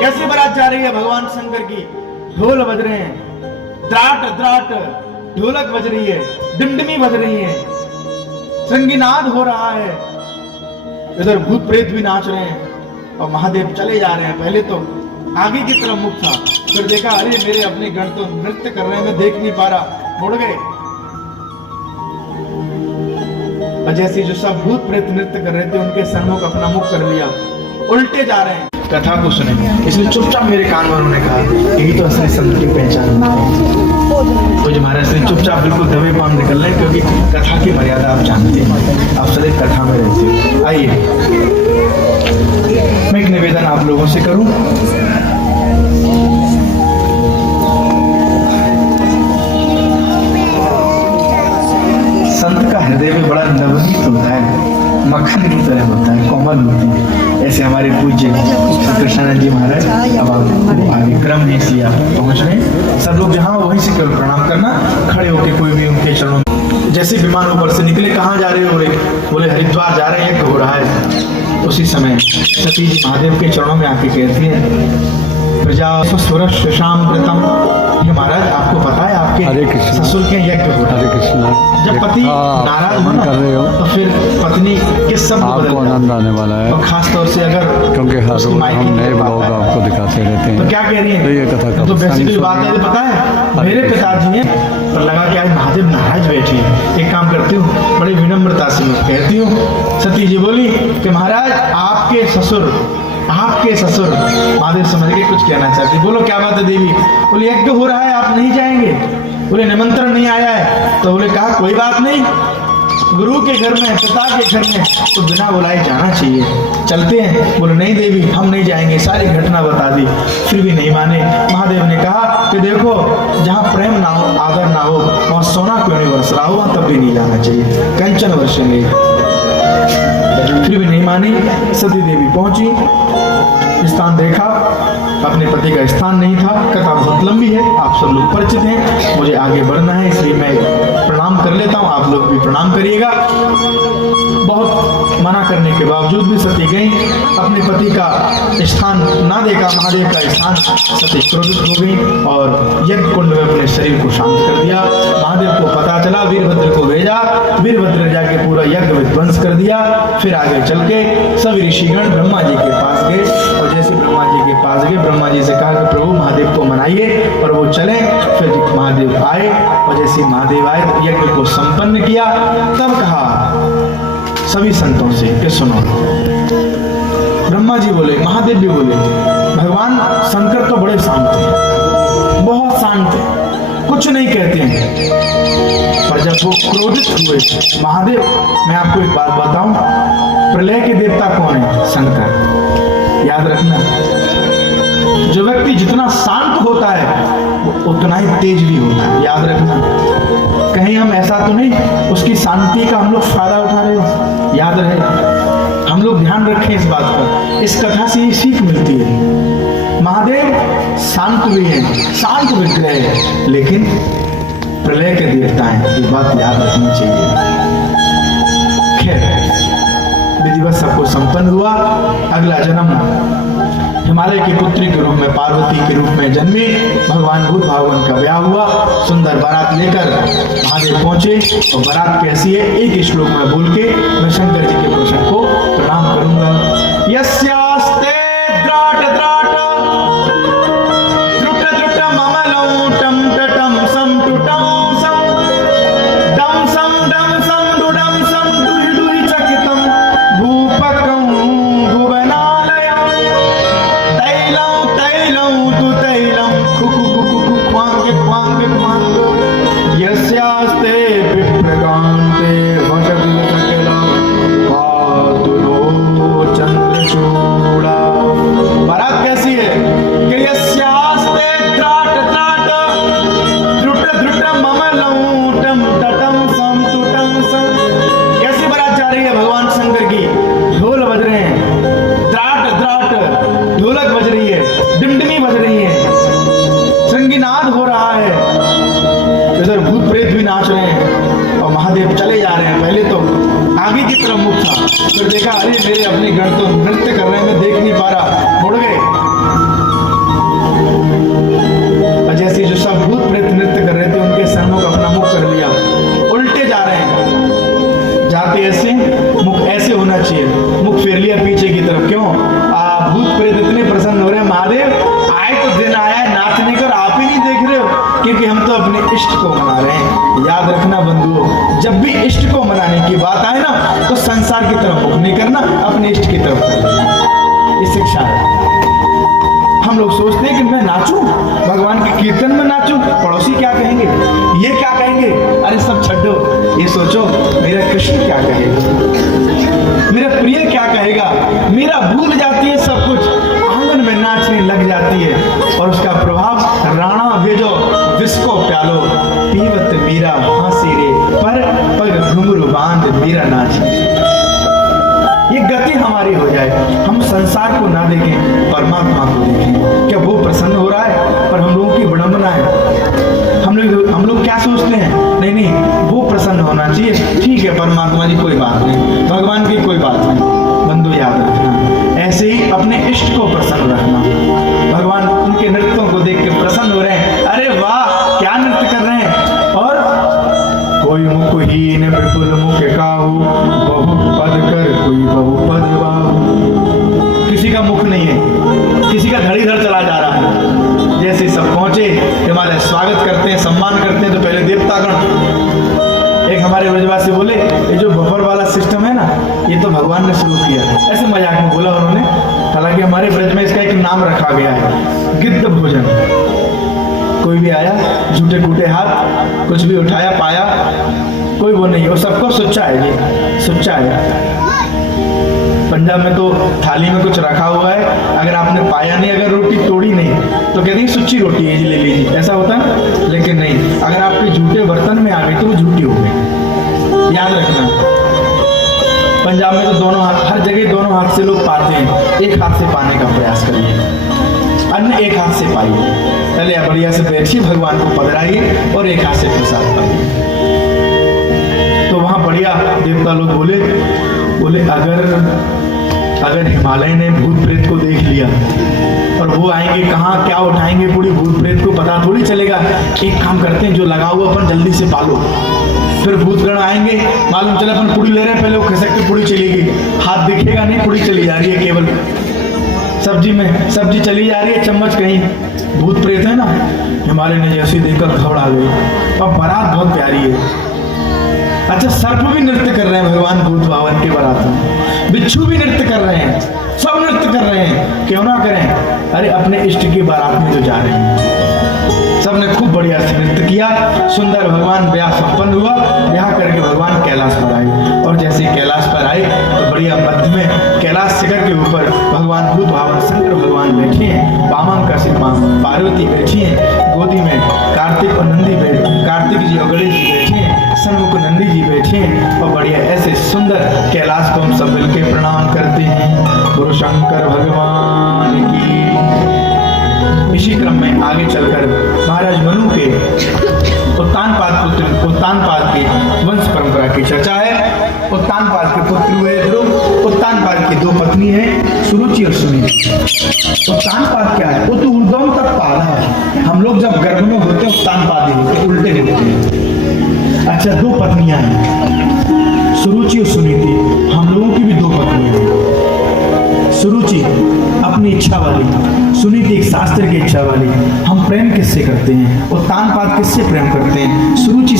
कैसी बारात जा रही है भगवान शंकर की। ढोल बज रहे हैं, त्राट त्राट ढोलक बज रही है, डिमडिमी बज रही है, संगीनाद हो रहा है, इधर भूत प्रेत भी नाच रहे हैं और महादेव चले जा रहे हैं। पहले तो आगे की तरफ मुख था, फिर देखा अरे मेरे अपने गण तो नृत्य कर रहे हैं, मैं देख नहीं पा रहा, मुड़ गए। और जैसे जो सब भूत प्रेत नृत्य कर रहे थे उनके सन्मुख अपना मुख कर लिया, उल्टे जा रहे हैं। कथा को सुने, इसलिए चुपचाप मेरे कान में उन्होंने कहा यही तो असली संत की पहचान है। तो जो महाराज से चुपचाप बिल्कुल दबे पाम निकल रहे हैं, क्योंकि कथा की मर्यादा आप जानते हैं, आप सदैव कथा में रहते हो। आइए मैं एक निवेदन आप लोगों से करूं। संत का हृदय में बड़ा नवनीत होता है, मक्खन की तरह होता है, कोमल होती है। ऐसे हमारे पूज्य कृष्णानंद जी महाराज, अब आप आगे क्रम है इसलिए आप पहुंच रहे हैं। सब लोग जहाँ वहीं से केवल प्रणाम करना, खड़े होकर कोई भी उनके चरणों। जैसे विमान ऊपर से निकले, कहाँ जा रहे हो? बोले हरिद्वार जा रहे हैं, यज्ञ हो रहा है। उसी समय सती जी महादेव के चरणों में आके कहती है प्रजा स्वरम प्रथम, ये महाराज आपको पता है आपके ससुर के यज्ञ हो रहा है। जब पति नाराज हो कर रहे हो तो फिर पत्नी किस सब आपको आनंद आने वाला है, और खास तौर से अगर क्योंकि हर रोज हम नए ब्लॉग आपको दिखाते रहते हैं। तो क्या कह रही है? तो ये कथा का तो वैसी कोई बात है, पता है मेरे पिताजी हैं, पर लगा कि आज महादेव नाराज बैठी है, एक काम करती हूँ, बड़ी विनम्रता से मैं कहती हूँ। सती जी बोली कि महाराज आपके ससुर महादेव समझ के कुछ कहना चाहती। बोलो क्या बात है देवी? बोले यज्ञ हो रहा है, आप नहीं जाएंगे? बोले निमंत्रण नहीं आया है। तो बोले कहा कोई बात नहीं, गुरु के घर में, पिता के घर में तो बिना बुलाए जाना चाहिए, चलते हैं। बोले नहीं देवी हम नहीं जाएंगे, सारी घटना बता दी, फिर भी नहीं माने। महादेव ने कहा कि देखो जहाँ प्रेम ना हो, आदर ना हो, वहाँ सोना क्यों नहीं बरस रहा हो, वहाँ तब भी नहीं जाना चाहिए, कंचन वर्षेंगे। फिर भी नहीं मानी। सती देवी पहुंची, स्थान देखा, अपने पति का स्थान नहीं था। कथा बहुत लंबी है, आप सब लोग परिचित हैं, मुझे आगे बढ़ना है इसलिए मैं प्रणाम कर लेता हूँ, आप लोग भी प्रणाम करिएगा। बहुत मना करने के बावजूद भी सती गई, अपने पति का स्थान ना देखा, महादेव का स्थान, सती क्रोधित हो गई और यज्ञ कुंड में अपने शरीर को शांत कर दिया। महादेव को पता चला, वीरभद्र को भेजा, वीरभद्र जाके पूरा यज्ञ विध्वंस कर दिया। फिर आगे चल के सभी ऋषिगण ब्रह्मा जी के पास गए, और जैसे ब्रह्मा जी के पास गए, ब्रह्मा जी से कहा कि प्रभु महादेव को मनाइए, और वो चले। फिर महादेव आए, और जैसे महादेव आए तो यज्ञ को संपन्न किया। तब कहा सभी संतों से कि सुनो, ब्रह्मा जी बोले, महादेव भी बोले, भगवान शंकर तो बड़े शांत हैं, बहुत शांत है, कुछ नहीं कहते हैं। पर जब वो क्रोधित हुए, महादेव मैं आपको एक बात बताऊं, प्रलय के देवता कौन है? शंकर। याद रखना, जो व्यक्ति जितना शांत होता है वो उतना ही तेज भी होता है, याद रखना। कहीं हम ऐसा तो नहीं उसकी शांति का हम लोग फायदा उठा रहे हो, याद रहे। हम लोग ध्यान रखें इस बात पर, इस कथा से ये सीख मिलती है। महादेव शांत भी है, शांत विग्रह है, लेकिन प्रलय के देवता हैं, ये बात याद रखनी चाहिए। खैर विधिवत सबको संपन्न हुआ। अगला जन्म हिमालय की पुत्री के रूप में, पार्वती के रूप में जन्मी। भगवान भूत भावन का ब्याह हुआ। सुंदर बारात लेकर महादेव पहुंचे, और बारात कैसी है एक श्लोक में बोल के मैं शंकर जी के प्रसंग को प्रणाम करूंगा। यस्यास्ते द्राट द्राट द्रुट द्रुट ममलं टम टटम सम टुटम सम डम सम डुडम सम दुहि दुहि चकितम भूपकं भुवनालयं तैलं तैलं तु तैलं Kuku Kuku Quang Quang Quang यस्यास्ते विप्रगान्ते वशं सकलं पातुलो चंद्रचूड़ा। बारात कैसी है कि यस्यास्ते त्राट त्राट द्रुट द्रुट ममलं टम टटम सम टुटम सम। कैसी बारात जा रही है भगवान शंकर की? ढोल बज रहे हैं, त्राट त्राट ढोलक बज रही है, डिमडिमी बज रही है, संगीनाद हो रहा है, इधर भूत प्रेत भी नाच रहे हैं, और महादेव चले जा रहे हैं। पहले तो आगे की तरफ मुख था, फिर देखा अरे मेरे अपने गण तो नृत्य कर रहे हैं, मैं देख नहीं पा रहा, मुड़ गए। इष्ट को मना रहे हैं। याद रखना बंधुओं, जब भी इष्ट को मनाने की बात आए ना तो संसार की तरफ मुख नहीं करना, अपने इष्ट की तरफ करना। ये शिक्षा है। हम लोग सोचते हैं कि मैं नाचूं, भगवान के कीर्तन में नाचूं, पड़ोसी क्या कहेंगे, ये क्या कहेंगे। अरे सब छोड़ो, ये सोचो मेरा कृष्ण क्या कहेगा, मेरा प्रिय क्या कहेगा। मेरा भूल जाती है सब कुछ, आंगन में नाचने लग जाती है और उसका प्रभाव राणा भेजो विस्को प्यालो, पीवत मीरा हंसी रे पर पग घुंघरू बांध मीरा नाच। ये गति हमारी हो जाए, हम संसार को ना देखें, परमात्मा को देखें। क्या वो प्रसन्न हो रहा है? पर हम लोगों की विडंबना है। हम लोग क्या सोचते हैं, नहीं नहीं वो प्रसन्न होना चाहिए, ठीक है परमात्मा जी कोई बात नहीं, भगवान की कोई बात नहीं। बंधु याद रखना, ऐसे ही अपने इष्ट को प्रसन्न रखना। भगवान उनके नृत्यों को देख के प्रसन्न हो रहे हैं, अरे वाह क्या नृत्य कर रहे हैं। और कोई मुखहीन विपुल मुख काहू, बहु पद कर कोई बहु पद बाहु। किसी का मुख नहीं है, किसी का धड़ीधड़ चला जा रहा है। जैसे सब पहुंचे हमारे स्वागत करते हैं, सम्मान करते हैं, तो पहले देवतागण। एक हमारे ब्रजवासी बोले ये जो बफर वाला सिस्टम है ना, ये तो भगवान ने शुरू किया, ऐसे मजाक में बोला उन्होंने। हालांकि हमारे ब्रज में इसका एक नाम रखा गया है, गिद्ध भोजन। कोई भी आया झूठे कूटे हाथ, कुछ भी उठाया पाया, कोई वो नहीं, वो सबको सुच्चा है जी, सुच्चा है। पंजाब में तो थाली में कुछ रखा हुआ है, अगर आपने पाया नहीं, अगर रोटी तोड़ी नहीं तो कहते हैं सुच्ची रोटी है जी, ले लीजिए, ऐसा होता है। लेकिन नहीं, अगर आपके झूठे बर्तन में आ गई तो वो झूठी हो गई। याद रखना, पंजाब में तो दोनों हाथ, हर जगह दोनों हाथ से लोग पाते हैं, एक हाथ से पाने का प्रयास करिए, अन्य एक हाथ से पाइए। पहले आप बढ़िया से बैठिए, भगवान को पधराइए और एक हाथ से प्रसाद पाइए। तो वहां बढ़िया देवता लोग बोले अगर हिमालय ने भूत प्रेत को देख लिया और वो आएंगे कहाँ, क्या उठाएंगे, पूरी भूत प्रेत को पता थोड़ी चलेगा। एक काम करते हैं, जो लगा हुआ अपन जल्दी से पालो, फिर भूतगण आएंगे, मालूम चला अपन पूरी ले रहे हैं, पहले वो खिसक के पूरी चलेगी, हाथ दिखेगा नहीं, पूरी चली जा रही है, केवल सब्जी चली जा रही है, चम्मच कहीं। भूत प्रेत है ना, हिमालय ने जैसे देखकर घबरा गई। और बारात बहुत प्यारी है। अच्छा, सर्प भी नृत्य कर रहे हैं भगवान भूत भावन के बारात में, बिच्छू भी नृत्य कर रहे हैं, सब नृत्य कर रहे हैं, क्यों ना करें। अरे अपने इष्ट की बारात में जो जा रहे हैं, सबने खूब बढ़िया से नृत्य किया, सुंदर भगवान ब्याह संपन्न हुआ। ब्याह करके भगवान कैलाश पर आए, और जैसे कैलाश पर आए तो बढ़िया मध्य में कैलाश शिखर के ऊपर भगवान भूत भावन शंकर भगवान बैठे हैं, वामन का सिर मां पार्वती बैठी हैं, गोदी में कार्तिक और नंदी कार्तिक जी और गणेश जी बैठे हैं, सन्मुख नंदी जी बैठे हैं, और बढ़िया ऐसे सुंदर कैलाश को हम सब मिलकर प्रणाम करते हैं। गुरु शंकर भगवान की। इसी क्रम में आगे चलकर महाराज मनु के उत्तानपाद के वंश परंपरा की चर्चा है। उत्तानपाद के पुत्र हुए ध्रुव। उत्तानपाद की दो पत्नी हैं, सुरुचि और सुनीति। उत्तानपाद क्या है? वो तो ऊर्ध्वम तक पाद है। हम लोग जब गर्भ में होते हैं उत्तानपाद ही होते, उल्टे होते हैं। अच्छा, दो पत्नियां हैं, सुरुचि और सुनीति। हम लोगों की भी दो पत्नियां हैं। सुरुचि अपनी इच्छा वाली, सुनीति एक शास्त्र की इच्छा वाली। हम प्रेम किससे करते हैं? उत्तानपाद किससे प्रेम करते हैं? सुरुचि